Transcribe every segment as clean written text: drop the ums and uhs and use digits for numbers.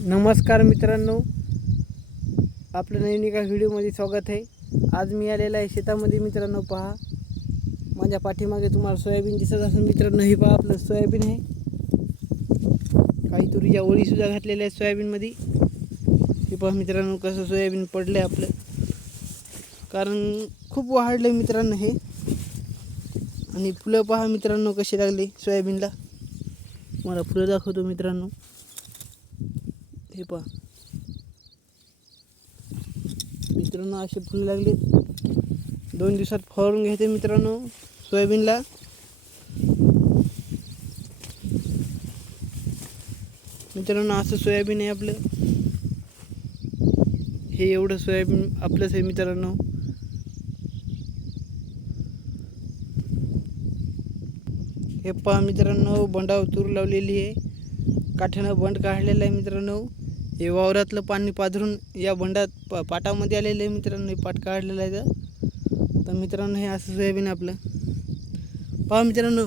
नमस्कार मित्रांनो, आपलं नवीन एका व्हिडिओमध्ये स्वागत आहे। आज मी आलेला आहे शेतामध्ये मित्रांनो। पहा, माझ्या पाठीमागे तुम्हाला सोयाबीन दिसत असेल मित्रांनो। हे पहा, आपलं सोयाबीन आहे। काही तुरीच्या ओळीसुद्धा घातलेल्या आहेत सोयाबीनमध्ये। हे पहा मित्रांनो, कसं सोयाबीन पडलं आहे आपलं, कारण खूप वाढलं मित्रांनो हे। आणि फुलं पहा मित्रांनो कशी लागली सोयाबीनला। मला फुलं दाखवतो मित्रांनो। हे पहा मित्रांनो, असे फुलं लागले। 2 दिवसात फवारून घ्यायचे मित्रांनो सोयाबीनला। मित्रांनो, असं सोयाबीन आहे आपलं। हे एवढं सोयाबीन आपलंच आहे मित्रांनो। हे पहा मित्रांनो, बंडावर तूर लावलेली आहे। काठ्यानं बंड काढलेलं आहे मित्रांनो। हे वावरातलं पाणी पाझरून या बंडात पाटामध्ये आलेलं आहे मित्रांनो। हे पाट काढलेलं आहे। तर मित्रांनो, हे असं सोयाबीन आपलं। पहा मित्रांनो,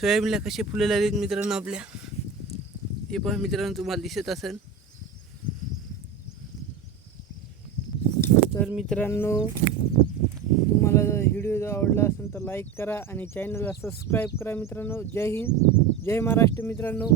सोयाबीनला कसे फुलं लागलीत मित्रांनो आपल्या। हे पहा मित्रांनो, तुम्हाला दिसत असेल। तर मित्रांनो, तुम्हाला व्हिडिओ आवडला असेल तर लाईक करा आणि चॅनलला सबस्क्राईब करा मित्रांनो। जय हिंद, जय महाराष्ट्र मित्रांनो।